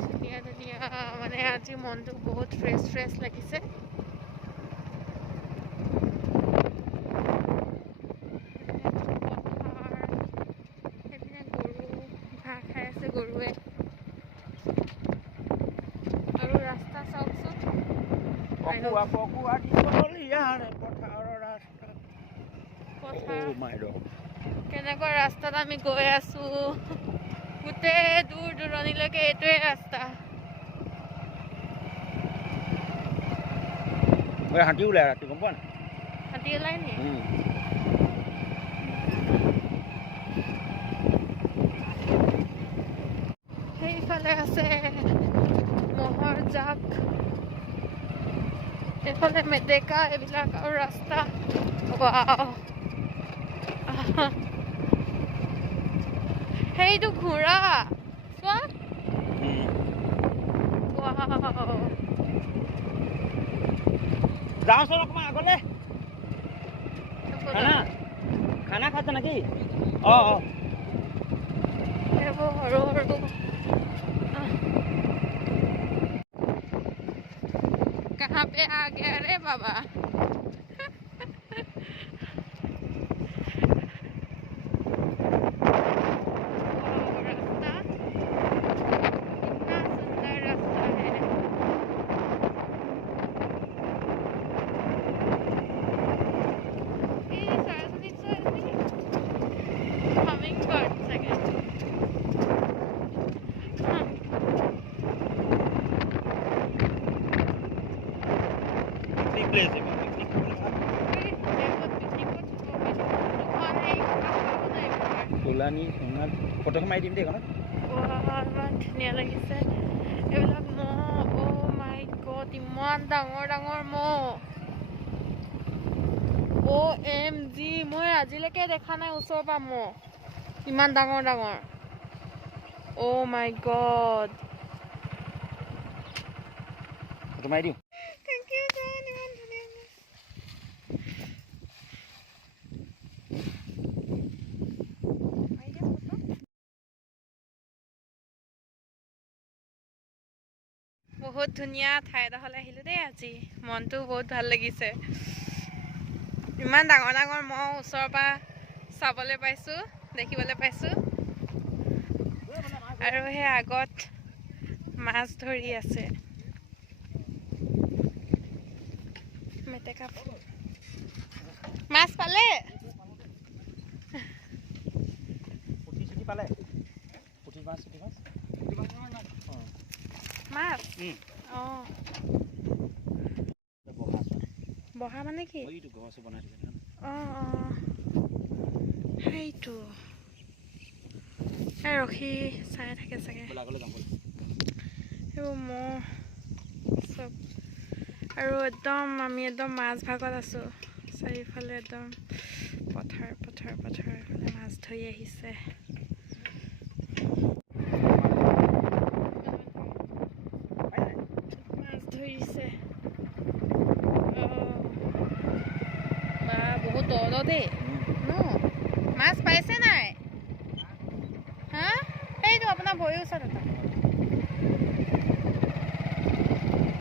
ধুনীয়া ধুনীয়া মানে আজি মনটো বহুত ফ্ৰেছ ফ্ৰেছ লাগিছে। সেইপিনে গৰু ঘাঁহ খাই আছে গৰুৱে। আৰু ৰাস্তা চাওকচোন, কেনেকুৱা ৰাস্তাত আমি গৈ আছো। গোটেই দূৰ দূৰণিলৈকে এইটোৱে ৰাস্তা। হাতী ওলাই ৰাতি, গম পোৱা নাই? হাতী ওলাই নি? সেইফালে আছে মহৰ জাক, এইফালে মেটেকা, এইবিলাক আৰু ৰাস্তা। ৱাও, সেইটো ঘোঁৰা চোৱা। ৱাও, যাওঁচোন অকণমান আগলে। খানা খাইছে নেকি? এইবোৰ সৰু সৰু कहाँ पे आ गया रे बाबा। ফটো মাৰি দিম দেই। ইমান ধুনীয়া লাগিছে এইবিলাক মহ। অ' মাই গড, ইমান ডাঙৰ ডাঙৰ মহ। OMG, মই আজিলৈকে দেখা নাই ওচৰৰ পৰা মহ ইমান ডাঙৰ ডাঙৰ। অ' মাই গড, ফটো মাৰি দিম। বহুত ধুনীয়া ঠাই এডোখৰলৈ আহিলোঁ দেই আজি। মনটো বহুত ভাল লাগিছে। ইমান ডাঙৰ ডাঙৰ মহ ওচৰৰ পৰা চাবলৈ পাইছোঁ, দেখিবলৈ পাইছোঁ। আৰু সেই আগত মাছ ধৰি আছে। মেটেকা মাছ পালে? মাছ? অঁ, বহা মানে কি? অঁ অঁ, সেইটো ৰখি চাই থাকে চাগে। সেইবোৰ মহ চব। আৰু আমি একদম মাছ ভাগত আছোঁ। চাৰিওফালে একদম পথাৰ পথাৰ পথাৰ, এইফালে মাছ ধৰি আহিছে। মাছ ধৰিছে। বা বহুত দ দেই ন? মাছ পাইছে নাই? হা, সেইটো আপোনাৰ ভৰিৰ ওচৰত এটা।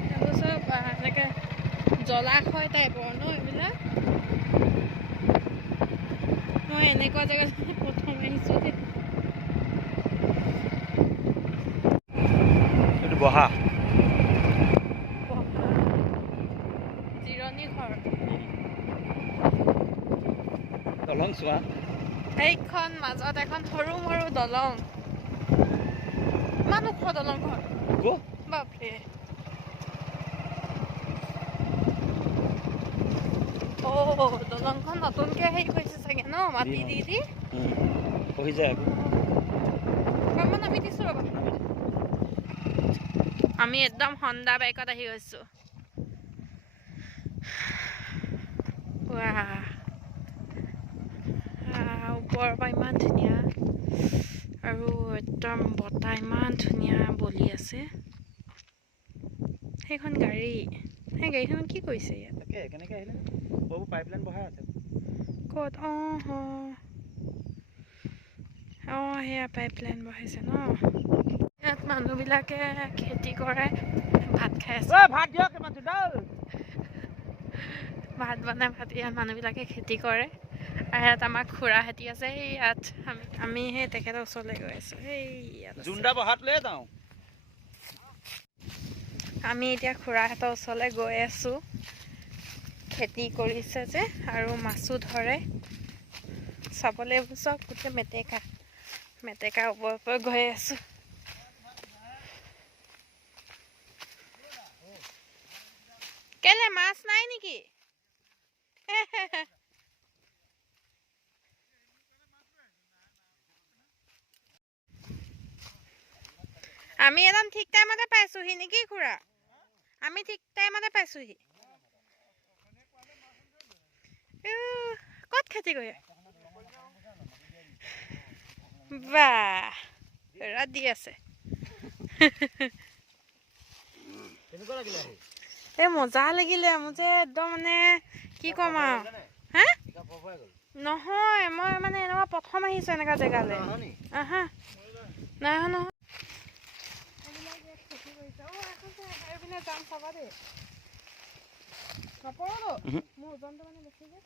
এইবোৰ চব এনেকৈ জলাশয় টাইপৰ ন এইবিলাক? মই এনেকুৱা জেগাত প্ৰথম আহিছোঁ দেই। এইটো বহা জিৰণি ঘৰ। দলং চোৱা। এইখন মাজত এখন সৰু সৰু দলং। ইমান ওখ দলংখন, বাপৰে। অ', দলংখন নতুনকে হেৰি কৰিছে চাগে ন, মাটি দি দি। হৈ যায় আকৌ। নামি দিছোঁ ৰ'বা। আমি একদম হণ্ডা বাইকত আহি গৈছোঁ। ওপৰৰ পৰা ইমান ধুনীয়া, আৰু একদম বতাহ ইমান ধুনীয়া বলি আছে। সেইখন গাড়ী, সেই গাড়ীখন কি কৰিছে ইয়াত? কেনেকৈ আহিলে? পাইপলাইন বহাই আছে। ক'ত? অঁ, সেয়া পাইপলাইন বহাইছে ন। ইয়াত মানুহবিলাকে খেতি কৰে, ভাত খাই আছে। ভাত দিয়ক ভাত বনাই ইয়াত মানুহবিলাকে খেতি কৰে। আৰু ইয়াত আমাৰ খুৰাহঁতি আছে। ইয়াত আমি সেই তেখেতৰ ওচৰলৈ গৈ আছোঁ। সেই ইয়াত জুন্দা বহাত লৈ যাওঁ। আমি এতিয়া খুৰাহঁতৰ ওচৰলৈ গৈ আছোঁ। খেতি কৰিছে যে আৰু মাছো ধৰে। চাবলৈ চব গোটেই মেটেকা ওপৰে গৈ আছোঁ। কেলে মাছ নাই নেকি? আমি একদম ঠিক টাইমতে পাইছোহি নেকি খুৰা? আমি ঠিক টাইমতে পাইছোহি। ক'ত খেতি কৰে? বাহ, ৰাত দি আছে। এই মজা লাগিলে মোৰ যে একদম মানে কি ক'ম আৰু। হা? নহয়, মই মানে এনেকুৱা প্ৰথম আহিছোঁ এনেকুৱা জেগালৈ। আহা নাই অহা নহয়। যাম চাবা দেই। নপৰোঁ মোৰ ওজনটো মানে বেছি যে।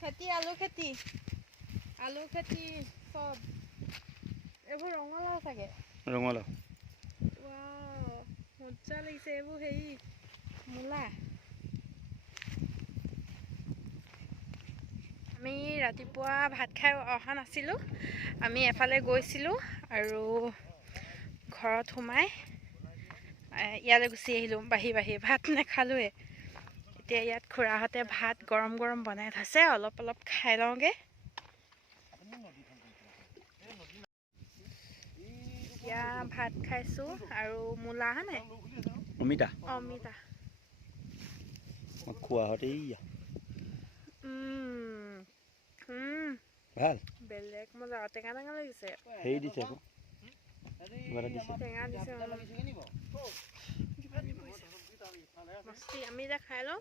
খেতি আলু খেতি চব এইবোৰ ৰঙালাও চাগে। ৰঙালাও মজা লাগিছে এইবোৰ হেৰি মূলা। আমি ৰাতিপুৱা ভাত খাই অহা নাছিলোঁ। আমি এফালে গৈছিলোঁ আৰু ঘৰত সোমাই ইয়ালৈ গুচি আহিলোঁ। বাঢ়ি ভাত নাখালোৱে। এতিয়া ইয়াত খুৰাহঁতে ভাত গৰম বনাই থৈছে, অলপ খাই লওঁগে। এতিয়া ভাত খাইছোঁ আৰু মূলা হয়নে? অমিতা খোৱাহঁতে ভাল বেলেগ মজা। টেঙা লাগিছে। হেৰি দিছে আকৌ টেঙা দিছে। মস্তি। আমি এতিয়া খাই লওঁ,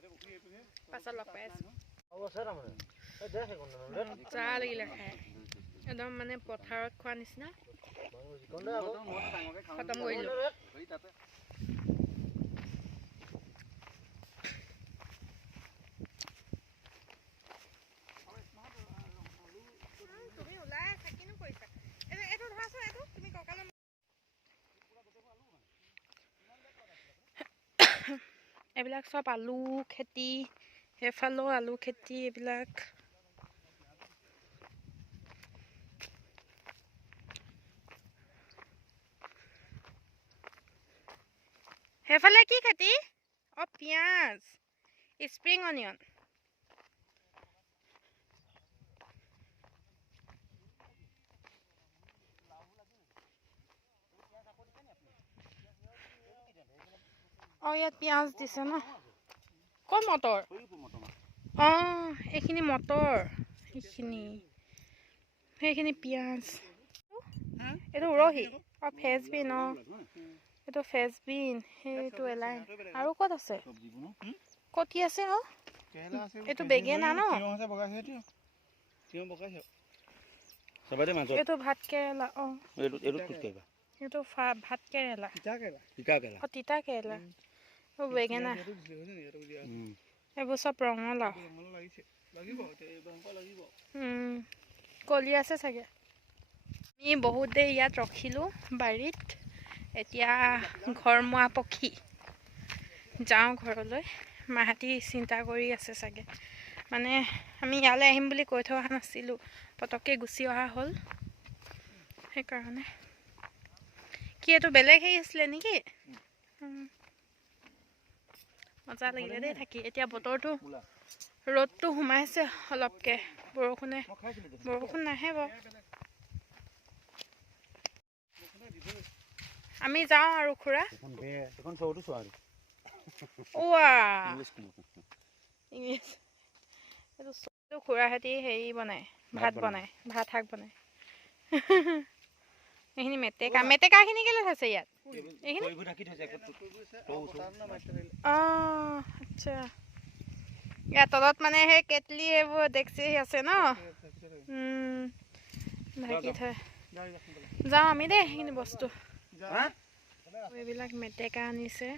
পাছত লগ পাই আছোঁ। মজা লাগিলে খাই, একদম মানে পথাৰত খোৱা নিচিনা। খতম কৰিলোঁ। তুমি ওলাই আছা, কিনো কৰিছা? এইটো ধৰাচোন, এইটো তুমি কঁকালে এইবিলাক চব আলু খেতি, সেইফালেও আলু খেতি। এইবিলাক সেইফালে কি খেতি? পিঁয়াজ, স্প্ৰিং অনিয়ন। ইয়াত পিঁয়াজ দিছে ন? ক'ত মটৰ? এইখিনি মটৰ, সেইখিনি পিঁয়াজ। এইটো উৰহি। ফ্ৰেঞ্চবিন। এইটো ফ্ৰেঞ্চবিন, সেইটো এলাইন। আৰু ক'ত আছে? ক'ত কি আছে? এইটো বেঙেনা ন? এইটো ভাত কেৰেলা। এইটো ভাত কেৰেলা। তিতা কেৰেলা। বেঙেনা। এইবোৰ চব ৰঙালাও। কলি আছে চাগে। আমি বহুত দেৰি ইয়াত ৰখিলোঁ বাৰীত। এতিয়া ঘৰমুৱা পক্ষী। যাওঁ ঘৰলৈ। মাহঁতি চিন্তা কৰি আছে চাগে। মানে আমি ইয়ালৈ আহিম বুলি কৈ থৈ অহা নাছিলোঁ, পটককৈ গুচি অহা হ'ল। সেইকাৰণে কি এইটো বেলেগ হেৰি আছিলে নেকি? মজা লাগিলে দেই থাকি। এতিয়া বতৰটো ৰ'দটো সোমাইছে অলপকৈ। বৰষুণ নাহে বাৰু। আমি যাওঁ আৰু খুৰা। ইংলিছ। এইটো খুৰাহঁতি হেৰি বনায়, ভাত শাক বনায়। এইখিনি মেটেকাখিনি কেলৈ থৈছে ইয়াত? আচ্ছা। ইয়াৰ তলত মানে সেই কেটলি এইবোৰ ডেক্সি আছে ন ঢাকি থয় যাওঁ আমি দেই সেইখিনি বস্তু এইবিলাক মেটেকা আনিছে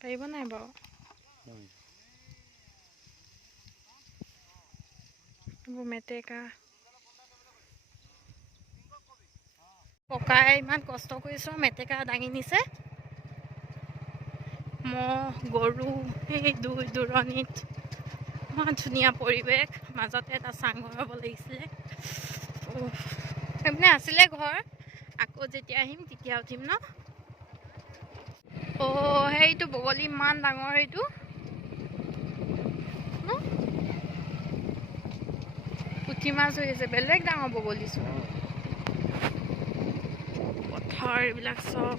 পাৰিব নাই বাৰু এইবোৰ মেটেকা ককাই ইমান কষ্ট কৰিছো মেটেকা দাঙি নিছে মহ গৰু সেই দূৰ দূৰণিত ইমান ধুনীয়া পৰিৱেশ মাজতে এটা চাংঘৰ হ'ব লাগিছিলে সেইপিনে আছিলে ঘৰ আকৌ যেতিয়া আহিম তেতিয়া উঠিম ন সেইটো বগলী ইমান ডাঙৰ এইটো পুঠি মাছ হৈ আছে বেলেগ ডাঙৰ বগলীচোন পথাৰ এইবিলাক চব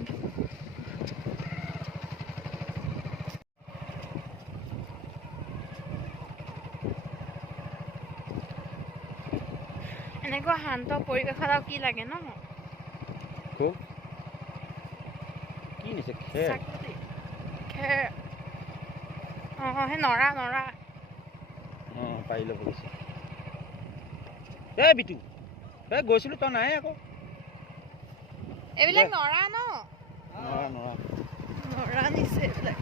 এনেকুৱা শান্ত পৰিৱেশত আৰু কি লাগে ন কি দিছে খেৰ খেৰ সেই নৰা পাৰি ল'ব গৈছে বিটু গৈছিলো তই নাই আকৌ এইবিলাক নৰা ন নৰা নিছে এইবিলাক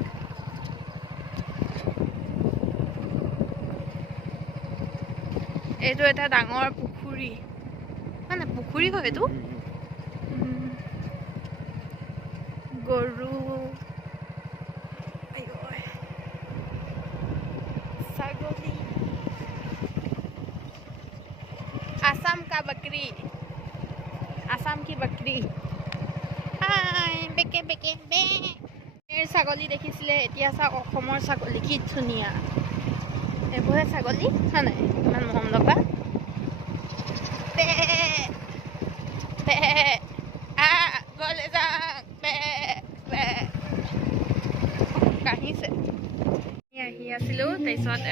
এইটো এটা ডাঙৰ পুখুৰী মানে পুখুৰী হয় এইটো গৰু ছাগলী আসাম কি বকৰি বেকে বেকে বে ছাগলী দেখিছিলে এতিয়া চাওক অসমৰ ছাগলী কি ধুনীয়া এইবোৰহে ছাগলী হয় নাই ইমান মৰম লগা কাঢ়িছে আহি আছিলোঁ তাৰপিছত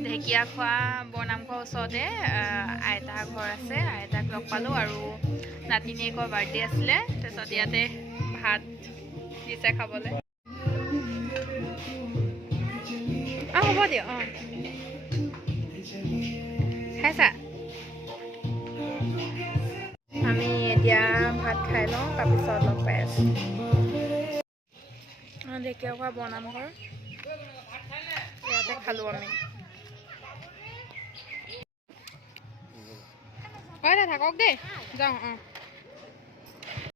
ঢেকীয়াখোৱা বৰনামঘৰ ওচৰতে আইতাৰ ঘৰ আছে আইতাক লগ পালোঁ আৰু নাতিনীয়েকৰ বাৰ্থডে আছিলে তাৰপিছত ইয়াতে ভাত দিছে খাবলৈ হ'ব দিয়ক খাইছা আমি এতিয়া ভাত খাই লওঁ তাৰপিছত লগ পাই আছোঁ ঢেকীয়াখোৱা বৰনামঘৰ ইয়াতে খালোঁ আমি থাকক দেই যাওঁ